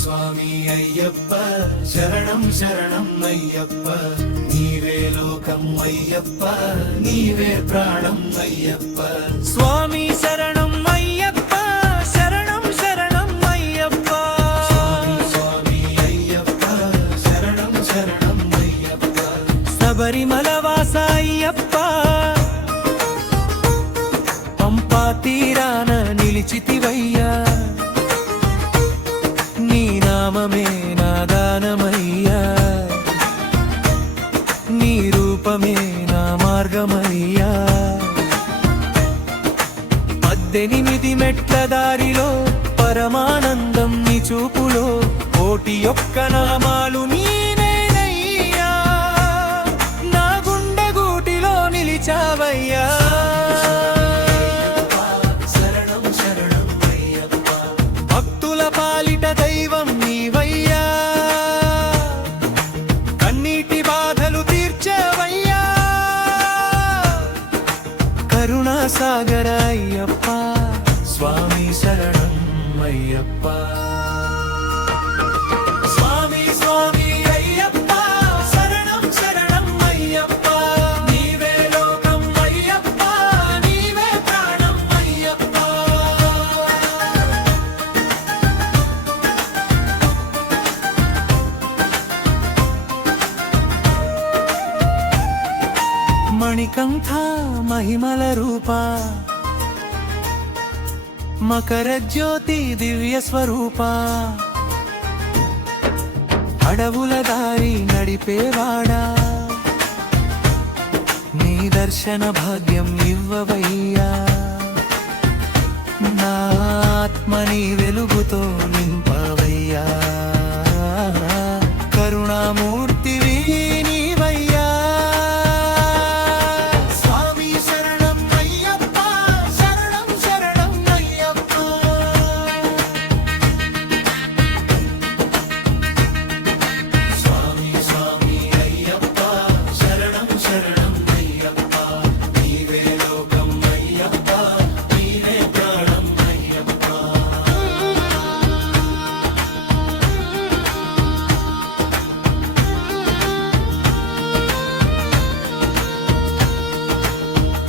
స్వామి అయ్యప్ప శరణం శరణం అయ్యప్ప నీవే లోకం అయ్యప్ప నీవే ప్రాణం అయ్యప్ప స్వామి శరణం అయ్యప్ప శరణం శరణం అయ్యప్ప స్వామి అయ్యప్ప శరణం శరణం అయ్యప్ప శబరిమల వాస అయ్యప్ప పంపా తీరాన నిలిచితివయ్యా నీ నామమే నా దానమయ్యా నీ రూపమే నా మార్గమయ్యా 18 మెట్ల దారిలో పరమానందం నీ చూపులో కోటి ఒక్క నామాలు నీనేనయ్యా నా గుండె గూటిలో నిలిచావయ్యా భక్తుల పాలిట దైవం నీవయ్యా కన్నీటి బాధలు తీర్చేవయ్యా కరుణా సాగర అయ్యప్ప స్వామి శరణం అయ్యప్ప స్వామి స్వామి అయ్యప్ప శరణం శరణం అయ్యప్ప నీవే లోకం అయ్యప్ప నీవే ప్రాణం అయ్యప్ప మణికంఠ మహిమల రూపా మకర జ్యోతి దివ్య స్వరూపా అడవుల దారి నడిపేవాడా నీ దర్శన భాగ్యం ఇవ్వవయ్యా నా ఆత్మని వెలుగుతో నింపవయ్యా కరుణామూర్తివి నీవయ్యా స్వామి శరణం అయ్యప్ప శరణం శరణం అయ్యప్ప స్వామి స్వామి అయ్యప్ప శరణం శరణం అయ్యప్ప నీవే లోకం అయ్యప్ప నీవే ప్రాణం అయ్యప్ప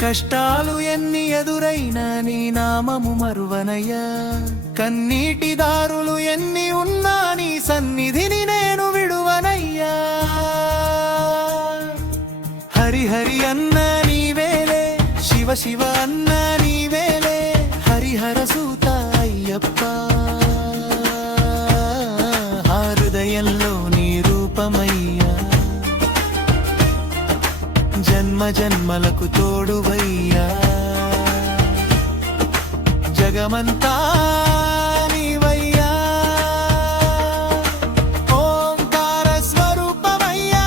కష్టాలు ఎన్ని ఎదురైనా నీ నామము మరువనయ్యా కన్నీటి దారులు ఎన్ని ఉన్నా నీ సన్నిధిని నేను విడువనయ్యా హరి హరి అన్న నీవేలే శివ శివ అన్న నీవేలే హరిహర సూత అయ్యప్ప ఆ హృదయంలో నీ రూపమయ్యా జన్మ జన్మలకు తోడువయ్యా జగమంతా నీవయ్యా ఓంకార స్వరూపమయ్యా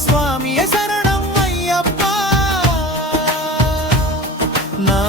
స్వామి శరణం అయ్యప్ప నా